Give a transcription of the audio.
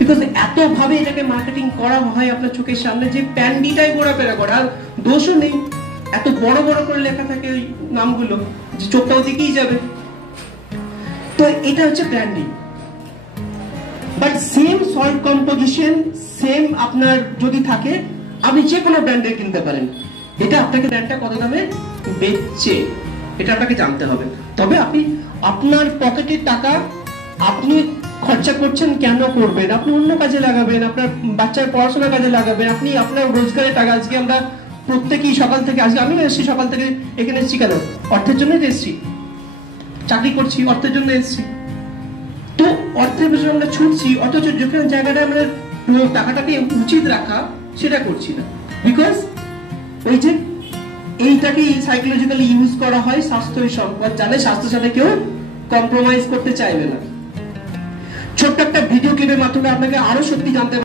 Because এত ভাবে এটাকে মার্কেটিং করা হয় আপনার চোখের সামনে যে প্যান্ডিটাই ঘোরাফেরা করে, আর দোষও নেই, এত বড় বড় করে লেখা থাকে ওই নামগুলো যে চোখটাও দিকেই যাবে। তো এটা হচ্ছে branding. But same salt composition same আপনার যদি থাকে, আপনি যে কোনো ব্র্যান্ডের কিনতে পারেন। এটা আপনাকে ব্র্যান্ডটা কত দামে বেচছে এটা আপনাকে জানতে হবে। তবে আপনি আপনার পকেটের টাকা আপনি খরচা করছেন কেন করবেন? আপনি অন্য কাজে লাগাবেন, আপনার বাচ্চার পড়াশোনার কাজে লাগাবেন, আপনি আপনার রোজগারের টাকা। আজকে আমরা প্রত্যেকেই সকাল থেকে, আজকে আমিও এসেছি সকাল থেকে এখানে এসেছি কেন? অর্থের জন্যই এসেছি, চাকরি করছি অর্থের জন্য এসেছি। তো অর্থের পেছনে আমরা ছুটছি, অথচ যেখানে জায়গাটা আমরা টাকাটাকে উচিত রাখা সেটা করছি না। বিকজ ওই যে এইটাকে সাইকোলজিক্যালি ইউজ করা হয় স্বাস্থ্যই সম্পদ, জানে স্বাস্থ্যের সাথে কেউ কম্প্রোমাইজ করতে চাইবে না। ছোট্ট একটা ভিডিও ক্লিপের মাধ্যমে আপনাকে আরো সত্যি জানতে